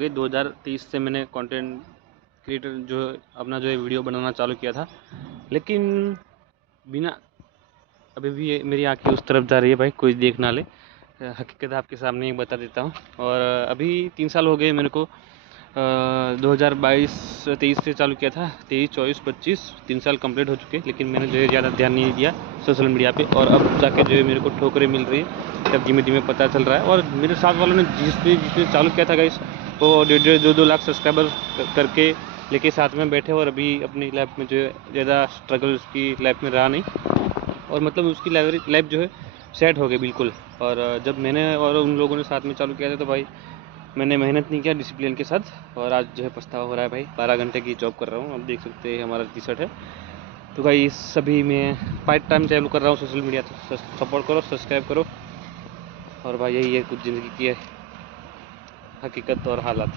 गई। 2023 से मैंने कंटेंट क्रिएटर जो अपना जो है वीडियो बनाना चालू किया था, लेकिन बिना अभी भी मेरी आंखें उस तरफ जा रही है भाई, कोई देख ना ले। हकीकत आपके सामने ही बता देता हूँ। और अभी 3 साल हो गए मेरे को। 2022-23 से चालू किया था, 23, 24, 25 3 साल कंप्लीट हो चुके, लेकिन मैंने जो है ज़्यादा ध्यान नहीं दिया सोशल मीडिया पे। और अब जाके जो है मेरे को ठोकरें मिल रही है, तब धीमे धीमे पता चल रहा है। और मेरे साथ वालों ने जिसने चालू किया था गाइस, वो 1.5-2 लाख सब्सक्राइबर करके लेके साथ में बैठे, और अभी अपनी लाइफ में जो है ज़्यादा स्ट्रगल उसकी लाइफ में रहा नहीं, और मतलब उसकी लाइफ जो है सेट हो गई बिल्कुल। और जब मैंने और उन लोगों ने साथ में चालू किया था तो भाई मैंने मेहनत नहीं किया डिसिप्लिन के साथ, और आज जो है पछतावा हो रहा है भाई। 12 घंटे की जॉब कर रहा हूँ, आप देख सकते हैं हमारा टी शर्ट है। तो भाई सभी मैं पार्ट टाइम चालू कर रहा हूँ सोशल मीडिया, तो सपोर्ट करो, सब्सक्राइब करो। और भाई यही है कुछ ज़िंदगी की है हकीकत और हालात।